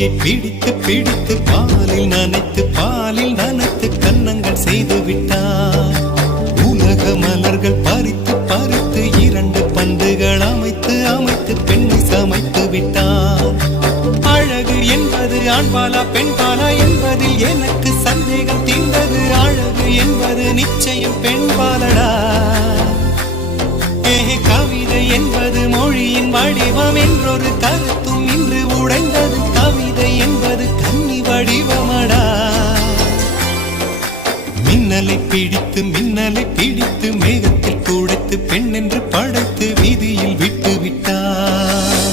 கொடியை பிடித்து பிடித்து பாலில் நனைத்து கன்னங்கள் செய்து விட்டார். உலக மலர்கள் பறித்து பறித்து 2 பந்துகள் அமைத்து அமைத்து பெண்ணை சமைத்து விட்டார். அழகு என்பது ஆண்பாலா பெண்பாலா என்பதில் எனக்கு சந்தேகம் தீர்ந்தது. அழகு என்பது நிச்சயம் பெண்பாலடா. கவிதை என்பது மொழியின் வடிவம் என்றொரு கருத்தும் இன்று உடைந்தது. கவிதை என்பது கன்னி வடிவமடா. மின்னலை பிடித்து மேகத்தில் துடைத்து பெண் என்று படைத்து வீதியில் விட்டு விட்டார்.